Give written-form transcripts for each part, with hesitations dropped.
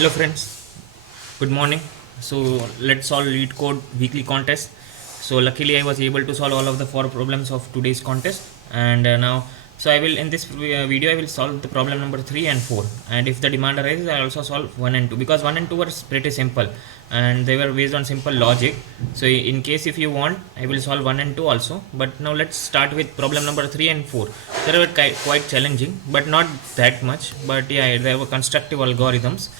Hello friends, good morning. So let's solve Leetcode weekly contest. So luckily I was able to solve all of the 4 problems of today's contest, and now so I will in this video I will solve the problem number 3 and 4, and if the demand arises I also solve 1 and 2 because 1 and 2 were pretty simple and they were based on simple logic. So in case if you want I will solve 1 and 2 also, but now let's start with problem number 3 and 4. They were quite challenging but not that much, but yeah, they were constructive algorithms.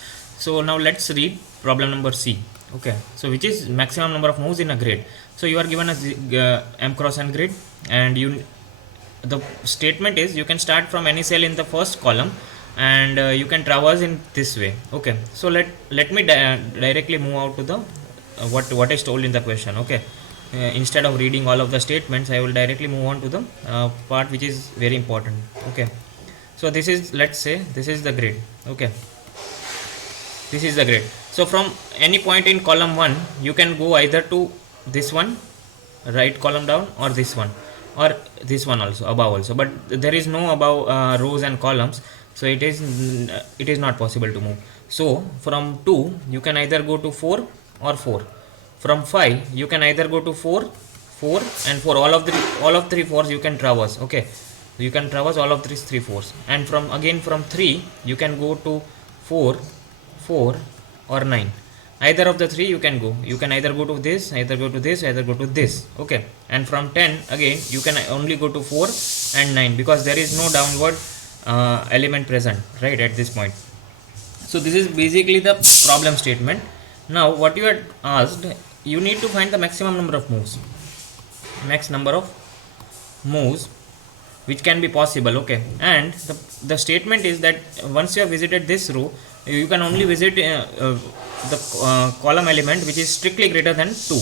So now let's read problem number C. Okay, so which is maximum number of moves in a grid. So you are given a m cross n grid, and the statement is you can start from any cell in the first column, and you can traverse in this way. Okay, so let me directly move out to the what is told in the question. Okay, instead of reading all of the statements I will directly move on to the part which is very important. Okay, so this is, let's say this is the grid. Okay, this is the grid. So from any point in column 1 you can go either to this one, right column down, or this one, or this one also, above also, but there is no above rows and columns, so it is not possible to move. So from 2 you can either go to 4 or 4. From 5 you can either go to 4, 4 and 4. All of three fours you can traverse. Okay, you can traverse all of these 3 fours. And from 3 you can go to 4, 4 or 9. Either of the 3 you can go. You can either go to this, either go to this, either go to this. Okay, and from 10 again you can only go to 4 and 9 because there is no downward element present right at this point. So this is basically the problem statement. Now what you had asked, you need to find the maximum number of moves, max number of moves which can be possible. Okay, and the statement is that once you have visited this row you can only visit the column element which is strictly greater than 2.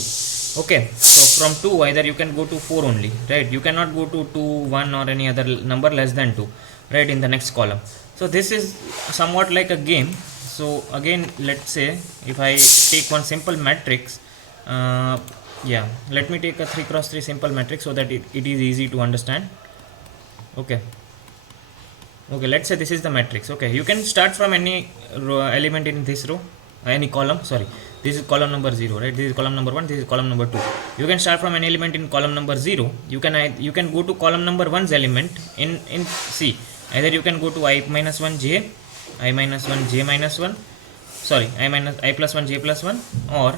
Okay, so from 2 either you can go to 4 only, right? You cannot go to 2, 1 or any other number less than 2, right, in the next column. So this is somewhat like a game. So again, let's say if I take one simple matrix, yeah, let me take a 3 cross 3 simple matrix so that it is easy to understand. Okay, let's say this is the matrix. Okay, you can start from any row element in this row, any column, sorry, this is column number 0, right? This is column number 1, this is column number 2. You can start from an element in column number 0. You can go to column number 1's element in C. Either you can go to I minus 1 j, I minus 1 j minus 1, sorry, I plus 1 j plus 1, or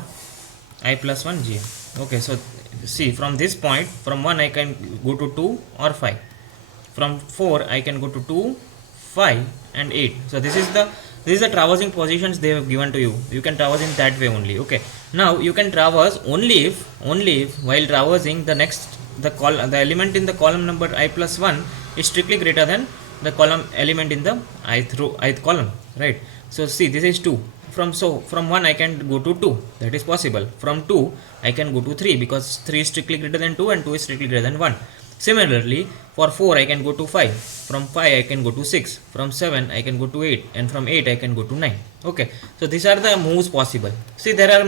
I plus 1 j. Okay, so see, from this point, from 1 I can go to 2 or 5. From 4 I can go to 2, 5 and 8. So this is the traversing positions they have given to you. You can traverse in that way only. Okay, now you can traverse only if while traversing the element in the column number I plus 1 is strictly greater than the column element in the ith column, right? So see, this is 2. From 1 I can go to 2, that is possible. From 2 I can go to 3 because 3 is strictly greater than 2 and 2 is strictly greater than 1. Similarly, for 4 I can go to 5, from 5 I can go to 6, from 7 I can go to 8, and from 8 I can go to 9. Okay, so these are the moves possible. See, there are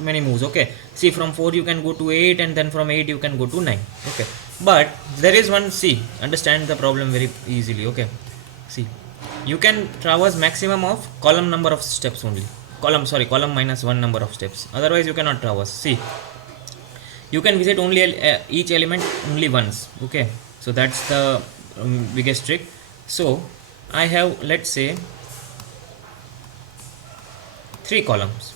many moves. Okay, see, from 4 you can go to 8, and then from 8 you can go to 9. Okay, but there is one, see, understand the problem very easily. Okay, see, you can traverse maximum of column number of steps only. Column minus 1 number of steps. Otherwise you cannot traverse. See, you can visit only each element only once. Okay, so that's the biggest trick. So I have, let's say, 3 columns,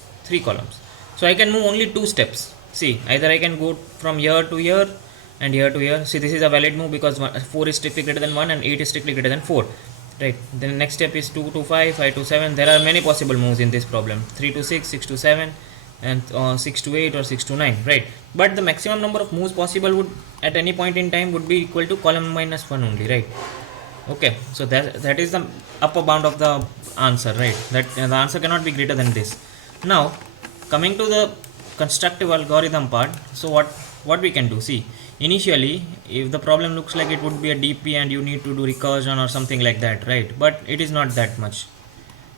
so I can move only 2 steps. See, either I can go from here to here and here to here. See, this is a valid move because 4 is strictly greater than 1 and 8 is strictly greater than 4, right? Then the next step is 2 to 5, 5 to 7. There are many possible moves in this problem. 3 to 6, 6 to 7, and 6 to 8 or 6 to 9, right? But the maximum number of moves possible would at any point in time would be equal to column minus 1 only, right? Okay, so that is the upper bound of the answer, right? That the answer cannot be greater than this. Now coming to the constructive algorithm part, so what we can do, see, initially if the problem looks like it would be a DP and you need to do recursion or something like that, right? But it is not that much.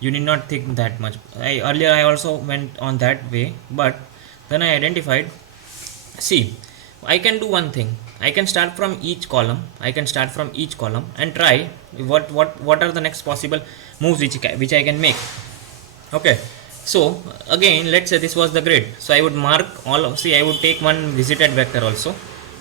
You need not think that much. Earlier I also went on that way, but then I identified, see, I can do one thing. I can start from each column. And try what are the next possible moves which I can make. Okay, so again let's say this was the grid, so I would mark all of, see I would take one visited vector also,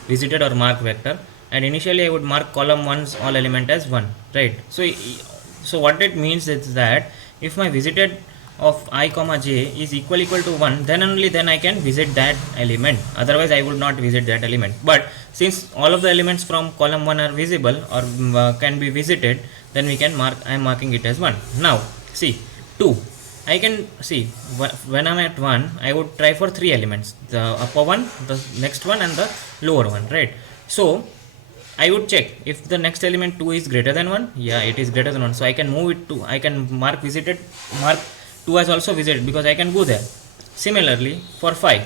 visited or mark vector, and initially I would mark column 1's all element as 1, right? So what it means is that if my visited of I comma j is equal to 1, then only then I can visit that element, otherwise I would not visit that element. But since all of the elements from column 1 are visible or can be visited, then we can mark, I am marking it as 1. Now see 2, I can see when I'm at 1, I would try for 3 elements, the upper one, the next one, and the lower one, right? So I would check if the next element 2 is greater than 1. Yeah, it is greater than 1. So I can move it to, I can mark visited, mark 2 as also visited, because I can go there. Similarly, for 5,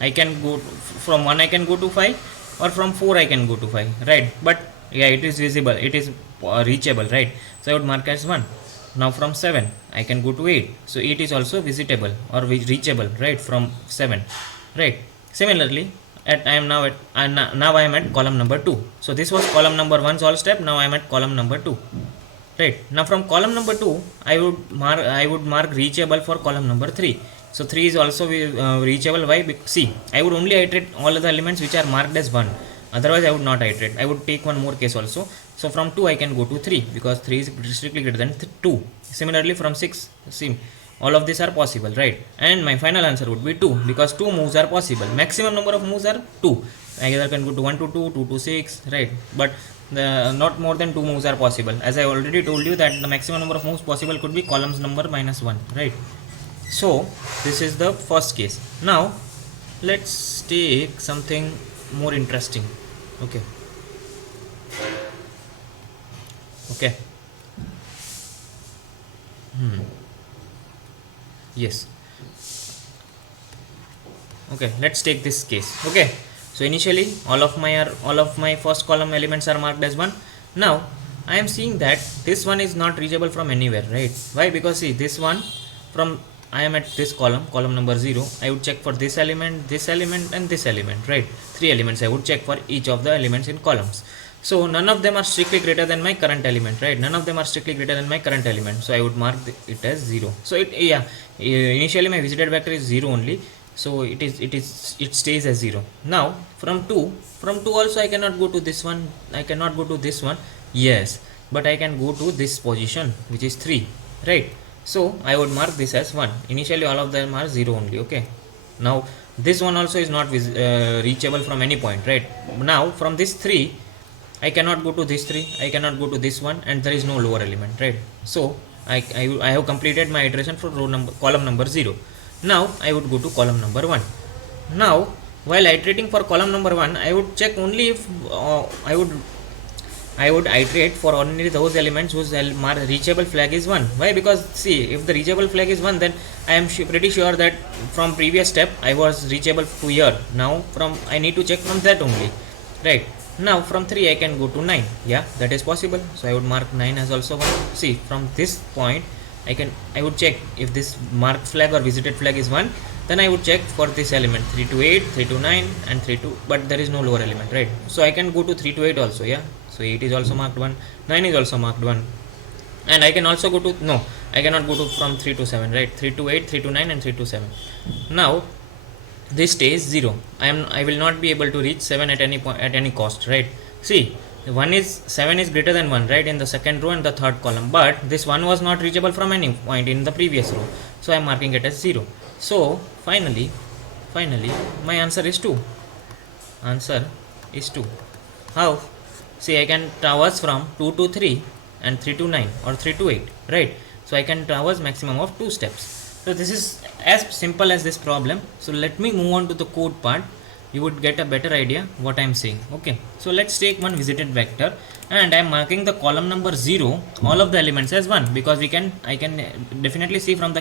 I can go from 1, I can go to 5, or from 4, I can go to 5, right? But yeah, it is visible, it is reachable, right? So I would mark as 1. Now from 7, I can go to 8. So 8 is also visitable or reachable, right? From 7, right? Similarly, I am now at column number 2. So this was column number 1 solve step. Now I am at column number 2. Right. Now from column number 2, I would mark reachable for column number 3. So 3 is also reachable. Why? See, I would only iterate all of the elements which are marked as 1. Otherwise, I would not iterate. I would take one more case also. So from 2, I can go to 3, because 3 is strictly greater than 2. Similarly, from 6, see, all of these are possible, right? And my final answer would be 2, because 2 moves are possible. Maximum number of moves are 2. I either can go to 1 to 2, 2 to 6, right? But not more than 2 moves are possible. As I already told you that the maximum number of moves possible could be columns number minus 1, right? So this is the first case. Now let's take something more interesting. Okay. Yes. Okay, let's take this case. Okay, so initially all of my first column elements are marked as 1. Now I am seeing that this one is not reachable from anywhere, right? Why? Because see, this one, from I am at this column number 0, I would check for this element, and this element, right? 3 elements I would check for each of the elements in columns. So none of them are strictly greater than my current element, right? None of them are strictly greater than my current element. So I would mark it as 0. So initially my visited vector is 0 only. So it stays as 0. Now from 2 also I cannot go to this one. I cannot go to this one. Yes, but I can go to this position, which is 3, right? So I would mark this as 1. Initially all of them are 0 only. Okay. Now this one also is not reachable from any point, right? Now from this 3, I cannot go to this 3, I cannot go to this one, and there is no lower element, right? So I have completed my iteration for column number 0. Now I would go to column number 1. Now while iterating for column number 1, I would check only if I would iterate for only those elements whose reachable flag is 1. Why? Because see, if the reachable flag is 1, then I am pretty sure that from previous step I was reachable to here. Now I need to check from that only, right? Now from 3 I can go to 9. Yeah, that is possible. So I would mark 9 as also 1. See, from this point I would check if this marked flag or visited flag is 1, then I would check for this element 3 to 8, 3 to 9, and 3 to, but there is no lower element, right? So I can go to 3 to 8 also. Yeah, so 8 is also marked 1, 9 is also marked 1, and I can also go to, no, I cannot go to from 3 to 7, right? 3 to 8, 3 to 9, and 3 to 7. Now this stays 0. I will not be able to reach 7 at any point, at any cost, right? See, 7 is greater than 1, right, in the second row and the third column, but this 1 was not reachable from any point in the previous row, so I am marking it as 0. So finally my answer is 2. Answer is 2. How? See, I can traverse from 2 to 3 and 3 to 9 or 3 to 8, right? So I can traverse maximum of 2 steps. So this is as simple as this problem. So let me move on to the code part. You would get a better idea what I am saying. Okay, so let's take one visited vector, and I am marking the column number 0, all of the elements as 1, because I can definitely see from the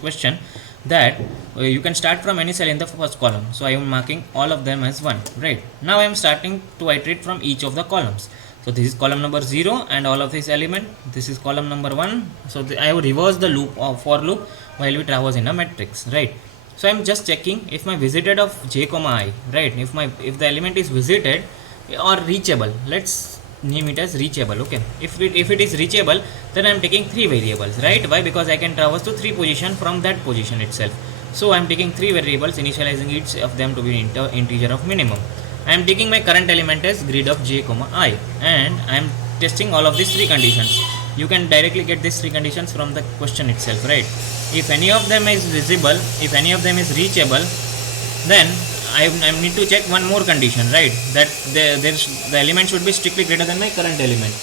question that you can start from any cell in the first column. So I am marking all of them as 1, right? Now I am starting to iterate from each of the columns. So this is column number 0 and all of this element. This is column number 1. So I will reverse the loop or for loop while we traverse in a matrix, right? So I am just checking if my visited of j comma I, right? If the element is visited or reachable. Let's name it as reachable. Okay, if it is reachable, then I'm taking 3 variables, right? Why? Because I can traverse to 3 position from that position itself. So I'm taking 3 variables, initializing each of them to be integer of minimum. I'm taking my current element as grid of j comma I, and I'm testing all of these 3 conditions. You can directly get these 3 conditions from the question itself, right? If any of them is visible, if any of them is reachable, then I need to check one more condition, right? That the element should be strictly greater than my current element,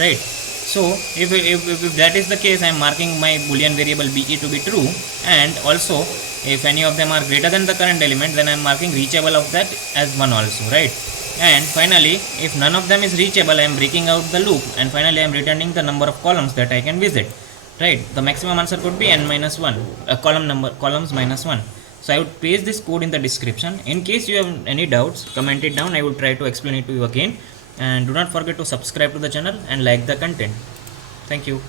right? So if that is the case, I am marking my boolean variable be to be true, and also if any of them are greater than the current element, then I am marking reachable of that as 1 also, right? And finally, if none of them is reachable, I am breaking out the loop, and finally I am returning the number of columns that I can visit, right? The maximum answer could be n minus 1, columns minus 1. So I would paste this code in the description. In case you have any doubts, comment it down. I will try to explain it to you again. And do not forget to subscribe to the channel and like the content. Thank you.